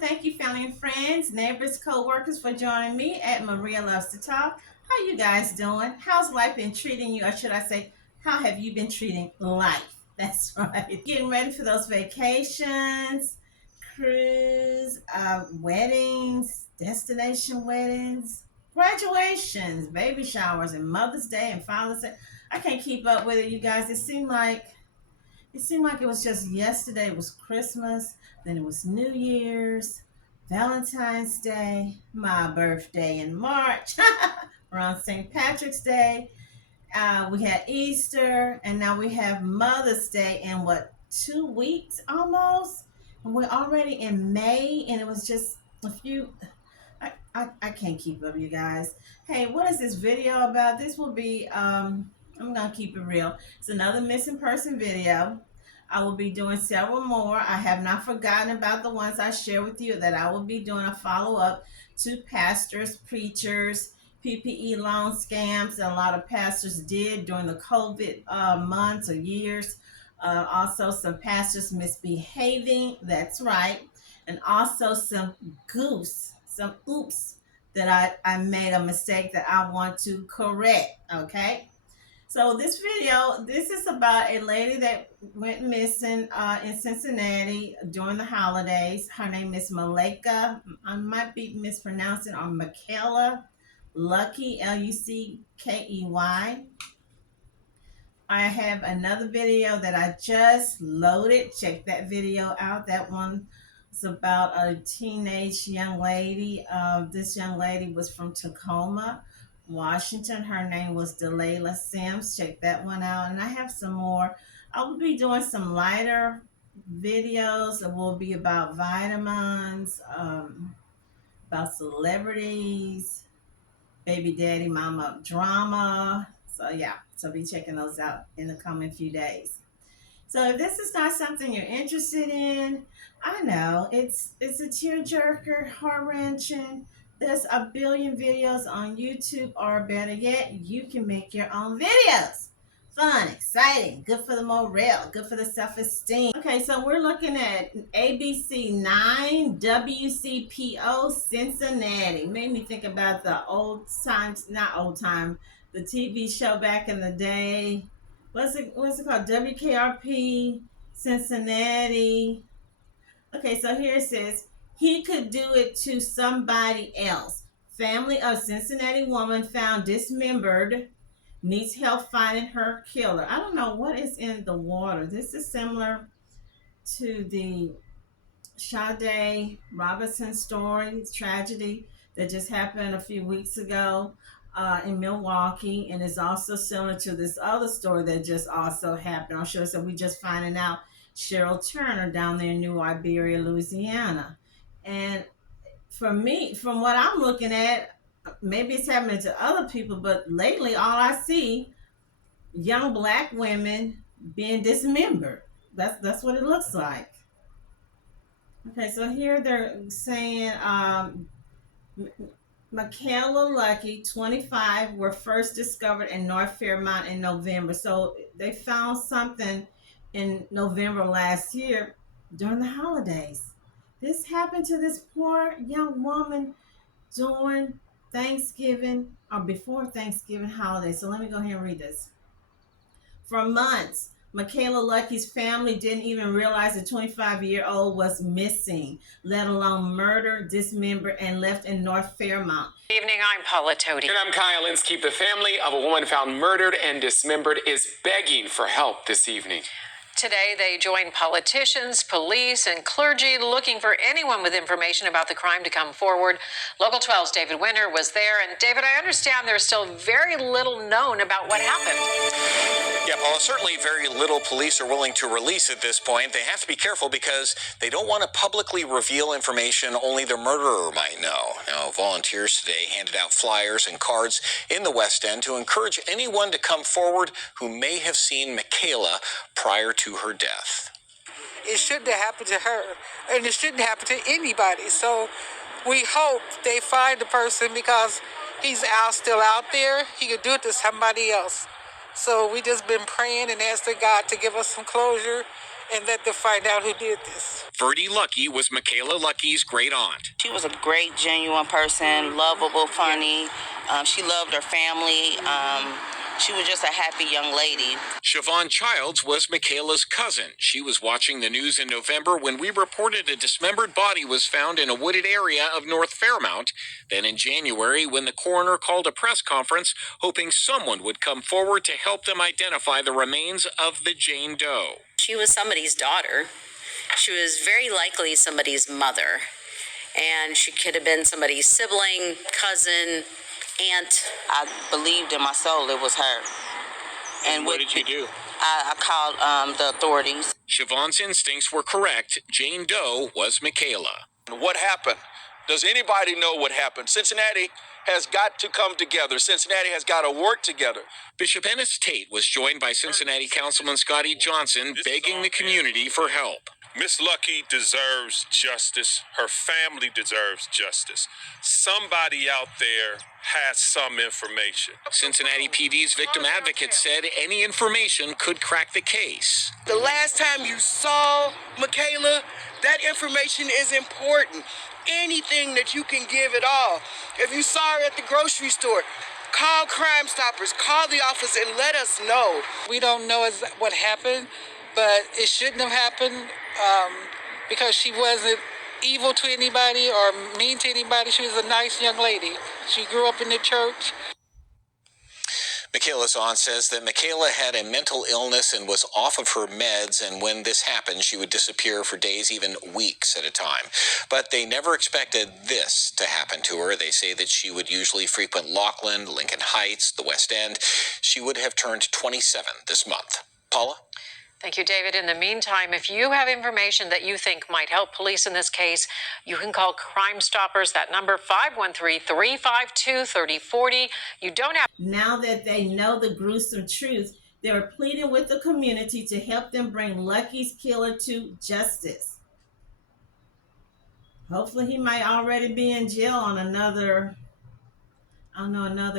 Thank you, family and friends, neighbors, co-workers for joining me at Maria Loves to Talk. How you guys doing? How's life been treating you? Or should I say, how have you been treating life? That's right. Getting ready for those vacations, cruise, weddings, destination weddings, graduations, baby showers, and Mother's Day and Father's Day. I can't keep up with it, you guys. It seemed like it was just yesterday. It was Christmas, then it was New Year's, Valentine's Day, my birthday in March, around St. Patrick's Day. We had Easter, and now we have Mother's Day in what, 2 weeks almost? And we're already in May, and it was just a few. I can't keep up, you guys. Hey, what is this video about? This will be, I'm going to keep it real. It's another missing person video. I will be doing several more. I have not forgotten about the ones I share with you that I will be doing a follow up to pastors, preachers, PPE loan scams that a lot of pastors did during the COVID months or years. Also, some pastors misbehaving. That's right. And also some some oops that I made a mistake that I want to correct. Okay. So this is about a lady that went missing in Cincinnati during the holidays. Her name is Malika. I might be mispronouncing, or Makaila Luckey, Luckey. I have another video that I just loaded. Check that video out. That one is about a teenage young lady. This young lady was from Tacoma, Washington. Her name was Delilah Sims. Check that one out. And I have some more. I will be doing some lighter videos that will be about vitamins, about celebrities, baby daddy mama drama. So yeah, so be checking those out in the coming few days. So if this is not something you're interested in, I know it's a tearjerker, heart wrenching. There's a billion videos on YouTube, or better yet, you can make your own videos. Fun, exciting, good for the morale, good for the self-esteem. Okay, so we're looking at ABC 9 WCPO Cincinnati. Made me think about the old times, not old time, the TV show back in the day. What's it called? WKRP Cincinnati. Okay, so here it says he could do it to somebody else. Family of Cincinnati woman found dismembered, needs help finding her killer. I don't know what is in the water. This is similar to the Sade Robinson story, tragedy that just happened a few weeks ago in Milwaukee, and it's also similar to this other story that just also happened. I'm sure. So we just finding out Cheryl Turner down there in New Iberia, Louisiana, and for me, from what I'm looking at, maybe it's happening to other people, but lately all I see young black women being dismembered. That's what it looks like. Okay, so here they're saying Makaila Luckey, 25, were first discovered in North Fairmont in November. So they found something in November last year during the holidays. This happened to this poor young woman during Thanksgiving or before Thanksgiving holiday. So let me go ahead and read this. For months, Makaila Luckey's family didn't even realize the 25-year-old was missing, let alone murdered, dismembered, and left in North Fairmont. Good evening, I'm Paula Toti. And I'm Kyle Linsky. The family of a woman found murdered and dismembered is begging for help this evening. Today, they joined politicians, police, and clergy looking for anyone with information about the crime to come forward. Local 12's David Winter was there. And David, I understand there's still very little known about what happened. Yeah, Paula, certainly very little police are willing to release at this point. They have to be careful because they don't want to publicly reveal information only the murderer might know. Now, volunteers today handed out flyers and cards in the West End to encourage anyone to come forward who may have seen Makaila prior to her death. It shouldn't have happened to her, and it shouldn't happen to anybody. So we hope they find the person because he's still out there. He could do it to somebody else. So we just been praying and asking God to give us some closure and let them find out who did this. Verdi Luckey was Makaila Luckey's great aunt. She was a great, genuine person, lovable, funny. She loved her family. She was just a happy young lady. Siobhan Childs was Makayla's cousin. She was watching the news in November when we reported a dismembered body was found in a wooded area of North Fairmount. Then in January, when the coroner called a press conference, hoping someone would come forward to help them identify the remains of the Jane Doe. She was somebody's daughter. She was very likely somebody's mother. And she could have been somebody's sibling, cousin, aunt. I believed in my soul it was her. And what did you do? I called the authorities. Siobhan's instincts were correct. Jane Doe was Makaila. What happened? Does anybody know what happened? Cincinnati has got to come together. Cincinnati has got to work together. Bishop Ennis Tate was joined by Cincinnati Councilman Scotty Johnson, begging the community for help. Miss Luckey deserves justice. Her family deserves justice. Somebody out there has some information. Cincinnati PD's victim advocate said any information could crack the case. The last time you saw Makaila, that information is important. Anything that you can give at all. If you saw her at the grocery store, call Crime Stoppers, call the office and let us know. We don't know what happened, but it shouldn't have happened because she wasn't evil to anybody or mean to anybody. She was a nice young lady. She grew up in the church. Makayla's aunt says that Makaila had a mental illness and was off of her meds, and when this happened, she would disappear for days, even weeks at a time. But they never expected this to happen to her. They say that she would usually frequent Laughlin, Lincoln Heights, the West End. She would have turned 27 this month. Paula? Thank you, David. In the meantime, if you have information that you think might help police in this case, you can call Crime Stoppers. That number, 513-352-3040. You don't have... Now that they know the gruesome truth, they are pleading with the community to help them bring Luckey's killer to justice. Hopefully he might already be in jail on another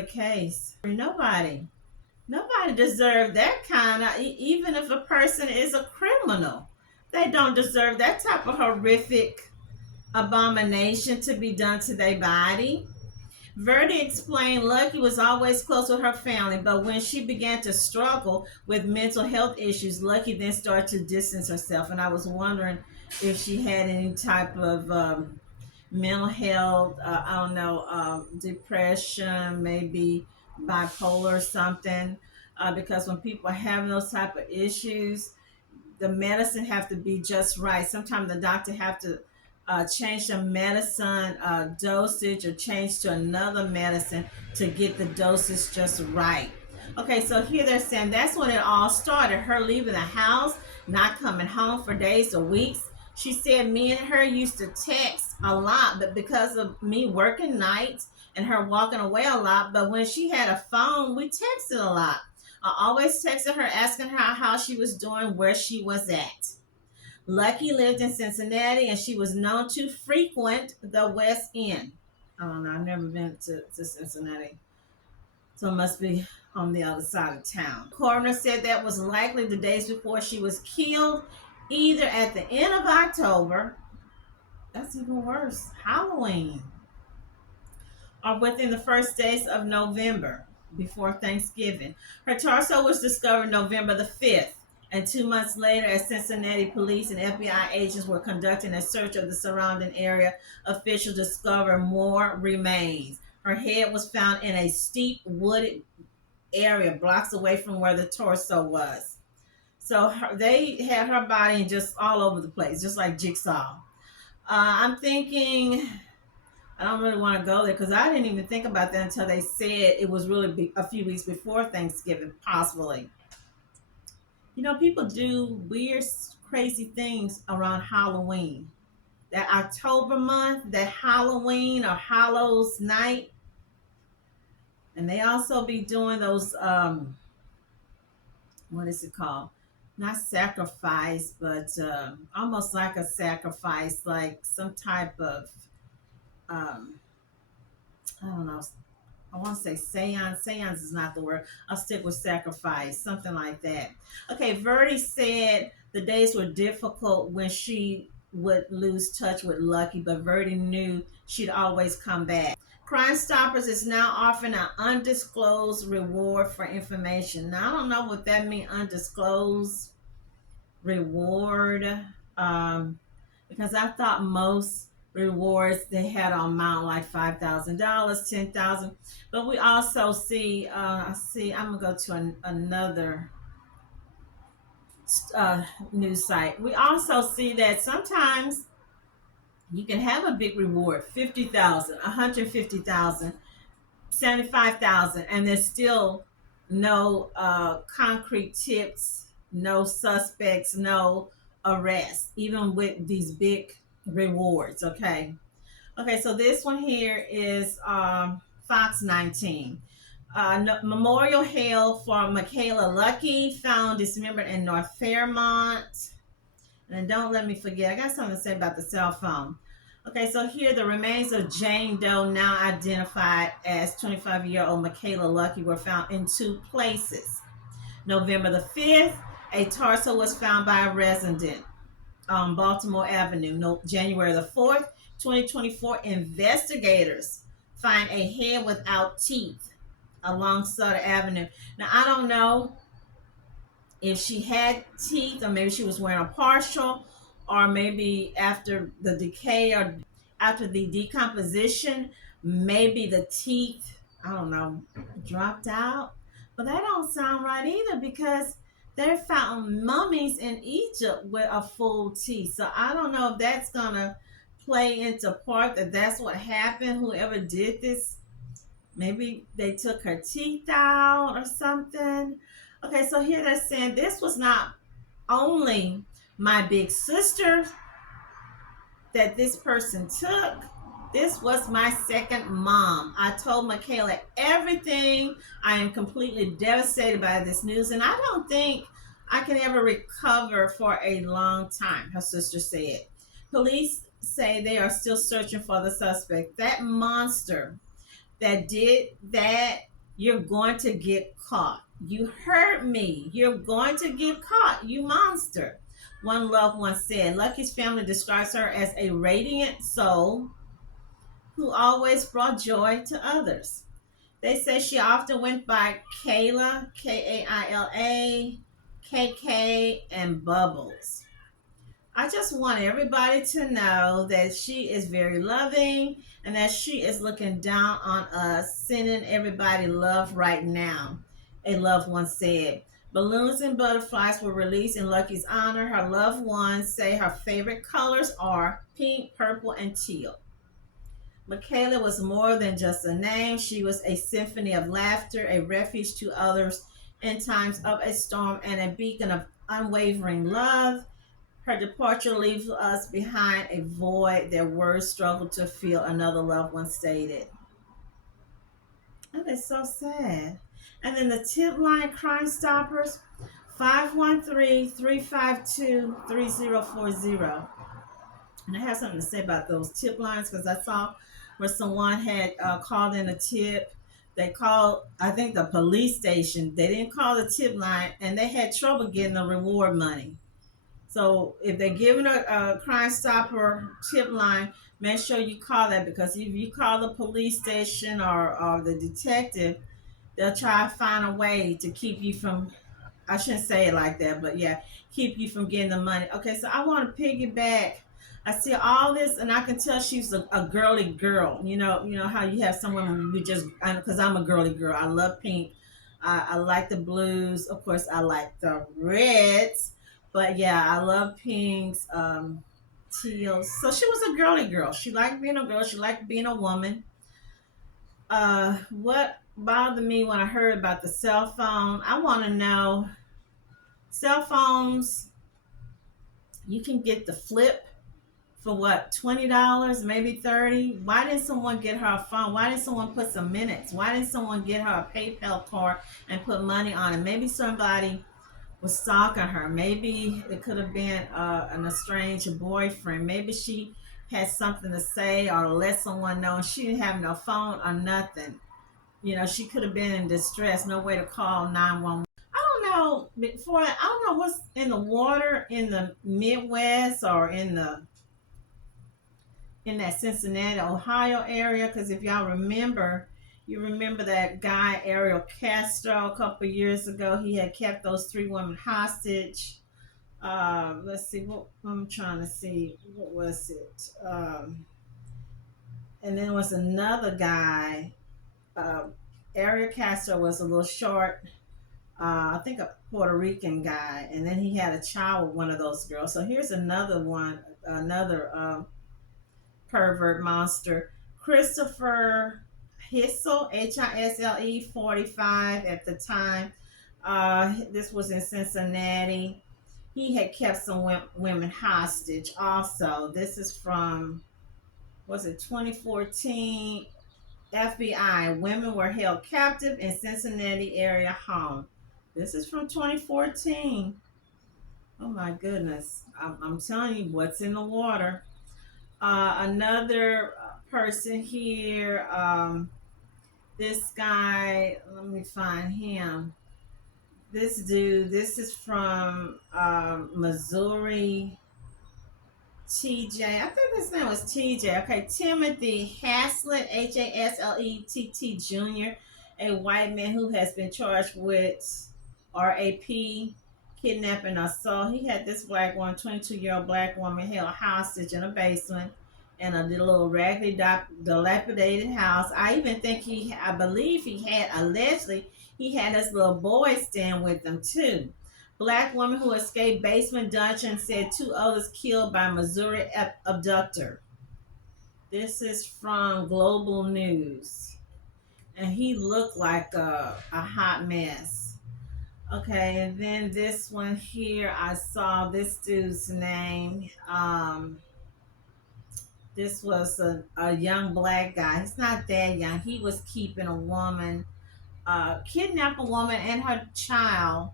case. Nobody deserves that kind of, even if a person is a criminal. They don't deserve that type of horrific abomination to be done to their body. Verdi explained Luckey was always close with her family, but when she began to struggle with mental health issues, Luckey then started to distance herself. And I was wondering if she had any type of mental health, depression, maybe bipolar or something, because when people are having those type of issues, the medicine have to be just right. Sometimes the doctor have to change the medicine dosage or change to another medicine to get the dosage just right. Okay, so here they're saying that's when it all started, her leaving the house, not coming home for days or weeks. She said me and her used to text a lot, but because of me working nights and her walking away a lot, but when she had a phone, we texted a lot. I always texted her, asking her how she was doing, where she was at. Luckey lived in Cincinnati, and she was known to frequent the West End. I don't know, I've never been to Cincinnati, so it must be on the other side of town. Coroner said that was likely the days before she was killed, either at the end of October, that's even worse, Halloween, or within the first days of November, before Thanksgiving. Her torso was discovered November the 5th, and 2 months later, as Cincinnati police and FBI agents were conducting a search of the surrounding area, officials discovered more remains. Her head was found in a steep wooded area, blocks away from where the torso was. So they had her body just all over the place, just like jigsaw. I'm thinking... I don't really want to go there because I didn't even think about that until they said it was really a few weeks before Thanksgiving, possibly. You know, people do weird, crazy things around Halloween. That October month, that Halloween or Hallows night. And they also be doing those, what is it called? Not sacrifice, but almost like a sacrifice, like some type of, I don't know, I want to say seance. Seance is not the word. I'll stick with sacrifice, something like that. Okay, Verdi said the days were difficult when she would lose touch with Luckey, but Verdi knew she'd always come back. Crime Stoppers is now offering an undisclosed reward for information. Now, I don't know what that means, undisclosed reward, um, because I thought most rewards they had an amount like $5,000, 10,000. But we also see, I'm gonna go to another news site. We also see that sometimes you can have a big reward, 50,000, 150,000, 75,000, and there's still no concrete tips, no suspects, no arrests, even with these big rewards. Okay, so this one here is Fox 19. Memorial held for Makaila Luckey, found dismembered in North Fairmont. And don't let me forget, I got something to say about the cell phone. Okay, so here the remains of Jane Doe, now identified as 25-year-old Makaila Luckey, were found in two places. November the 5th, a torso was found by a resident on Baltimore Avenue. January the 4th, 2024, investigators find a head without teeth along Sutter Avenue. Now, I don't know if she had teeth, or maybe she was wearing a partial, or maybe after the decay or after the decomposition, maybe the teeth, I don't know, dropped out. But that don't sound right either, because they found mummies in Egypt with a full teeth. So I don't know if that's gonna play into part that that's what happened. Whoever did this, maybe they took her teeth out or something. Okay, so here they're saying this was not only my big sister that this person took, this was my second mom. I told Makaila everything. I am completely devastated by this news, and I don't think I can ever recover for a long time, her sister said. Police say they are still searching for the suspect. That monster that did that, you're going to get caught. You heard me. You're going to get caught, you monster. One loved one said. Luckey's family describes her as a radiant soul who always brought joy to others. They say she often went by Kayla, Kaila, KK, and Bubbles. I just want everybody to know that she is very loving and that she is looking down on us, sending everybody love right now, a loved one said. Balloons and butterflies were released in Luckey's honor. Her loved ones say her favorite colors are pink, purple, and teal. Makaila was more than just a name. She was a symphony of laughter, a refuge to others in times of a storm, and a beacon of unwavering love. Her departure leaves us behind a void that words struggle to fill, another loved one stated. Oh, that's so sad. And then the tip line, Crime Stoppers, 513-352-3040. And I have something to say about those tip lines, because I saw where someone had called in a tip. They called, I think, the police station. They didn't call the tip line, and they had trouble getting the reward money. So if they're giving a Crime Stopper tip line, make sure you call that, because if you call the police station or the detective, they'll try to find a way to keep you from, I shouldn't say it like that, but yeah, keep you from getting the money. Okay, so I want to piggyback. I see all this, and I can tell she's a girly girl. You know how you have someone who just, because I'm a girly girl. I love pink. I like the blues. Of course, I like the reds. But yeah, I love pinks, teals. So she was a girly girl. She liked being a girl. She liked being a woman. What bothered me when I heard about the cell phone, I want to know, cell phones, you can get the flip for what, $20, maybe $30? Why didn't someone get her a phone? Why didn't someone put some minutes? Why didn't someone get her a PayPal card and put money on it? Maybe somebody was stalking her. Maybe it could have been an estranged boyfriend. Maybe she had something to say or let someone know. She didn't have no phone or nothing. she could have been in distress, no way to call 911. I don't know before. I don't know what's in the water in the Midwest or in that Cincinnati, Ohio area. Because if y'all remember, you remember that guy Ariel Castro a couple of years ago. He had kept those 3 women hostage. Let's see what I'm trying to see. What was it? And then there was another guy. Ariel Castro was a little short. I think a Puerto Rican guy, and then he had a child with one of those girls. So here's another one, another pervert monster. Christopher Hissel, Hisle, 45 at the time. This was in Cincinnati. He had kept some women hostage also. This is from, was it 2014? FBI, women were held captive in Cincinnati area home. This is from 2014. Oh my goodness. I'm telling you what's in the water. Another person here, this guy, let me find him. This dude, this is from Missouri. TJ, I think his name was TJ. Okay, Timothy Haslett, Haslett Jr., a white man who has been charged with RAP, kidnapping, assault. He had this black woman, 22-year-old black woman, held hostage in a basement in a little raggedy, dilapidated house. I even think I believe allegedly, he had his little boy stand with him too. Black woman who escaped basement dungeon, said 2 others killed by Missouri abductor. This is from Global News. And he looked like a hot mess. Okay, and then this one here, I saw this dude's name. This was a young black guy. He's not that young. He was keeping a woman, kidnapped a woman and her child,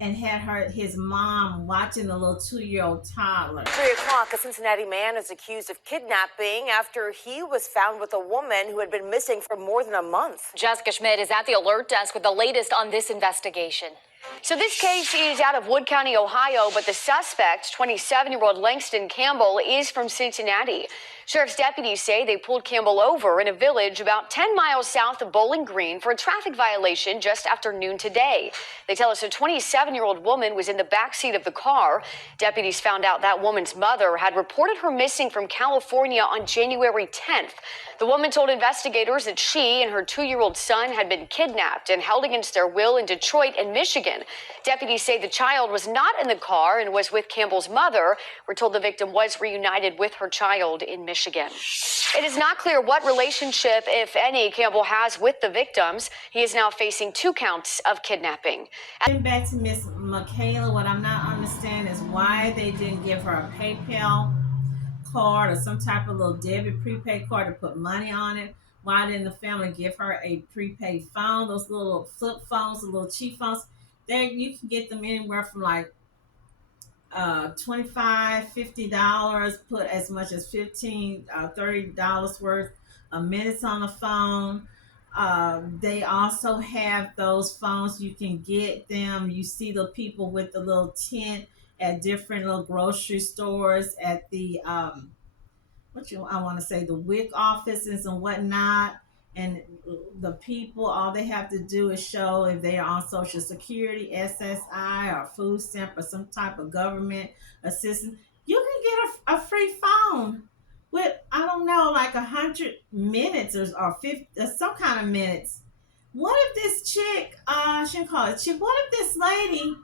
and had his mom watching the little 2-year-old toddler. 3 o'clock, a Cincinnati man is accused of kidnapping after he was found with a woman who had been missing for more than a month. Jessica Schmidt is at the alert desk with the latest on this investigation. So this case is out of Wood County, Ohio, but the suspect, 27-year-old Langston Campbell, is from Cincinnati. Sheriff's deputies say they pulled Campbell over in a village about 10 miles south of Bowling Green for a traffic violation just after noon today. They tell us a 27-year-old woman was in the backseat of the car. Deputies found out that woman's mother had reported her missing from California on January 10th. The woman told investigators that she and her 2-year-old son had been kidnapped and held against their will in Detroit and Michigan. Deputies say the child was not in the car and was with Campbell's mother. We're told the victim was reunited with her child in Michigan. It is not clear what relationship, if any, Campbell has with the victims. He is now facing 2 counts of kidnapping. Getting back to Miss Makaila, what I'm not understanding is why they didn't give her a PayPal card or some type of little debit prepaid card to put money on it. Why didn't the family give her a prepaid phone? Those little flip phones, the little cheap phones, there you can get them anywhere from like $25, $50, put as much as $15, $30 worth of minutes on the phone. They also have those phones, you can get them. You see the people with the little tent at different little grocery stores, at the I want to say the WIC offices and whatnot. And the people, all they have to do is show if they are on Social Security, SSI, or food stamp, or some type of government assistance. You can get a free phone with, I don't know, like 100 minutes or 50, or some kind of minutes. What if this chick, I shouldn't call it chick, what if this lady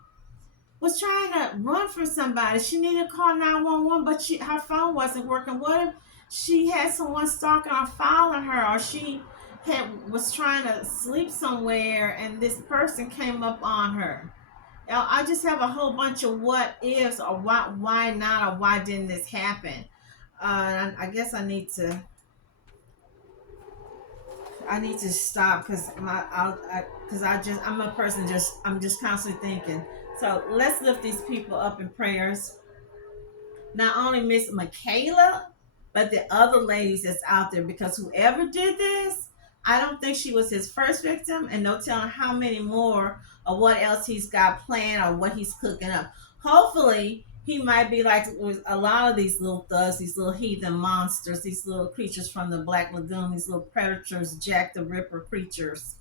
was trying to run from somebody? She needed to call 911, but her phone wasn't working. What if she had someone stalking or following her, or she was trying to sleep somewhere and this person came up on her? I just have a whole bunch of what ifs, or why not, or why didn't this happen? I guess I need to stop because I'm a person I'm just constantly thinking. So let's lift these people up in prayers. Not only Miss Makaila, but the other ladies that's out there, because whoever did this, I don't think she was his first victim, and no telling how many more or what else he's got planned or what he's cooking up. Hopefully, he might be like with a lot of these little thugs, these little heathen monsters, these little creatures from the Black Lagoon, these little predators, Jack the Ripper creatures.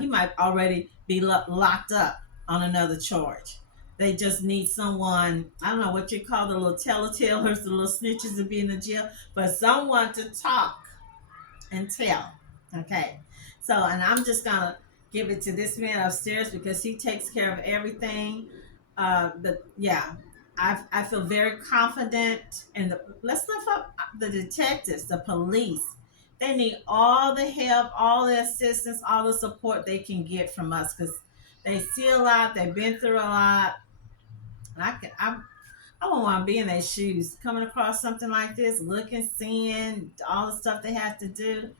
He might already be locked up on another charge. They just need someone, I don't know what you call the little telltales, the little snitches to be in the jail, but someone to talk and tell. Okay. So, and I'm just going to give it to this man upstairs because he takes care of everything. Yeah, I feel very confident. And let's lift up the detectives, the police. They need all the help, all the assistance, all the support they can get from us because they see a lot. They've been through a lot. And I wouldn't want to be in their shoes, coming across something like this, looking, seeing all the stuff they have to do.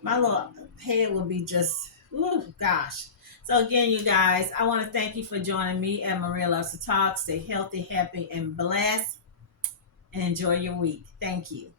My little head would be just, ooh, gosh. So again, you guys, I want to thank you for joining me at Maria Loves to Talk. Stay healthy, happy, and blessed, and enjoy your week. Thank you.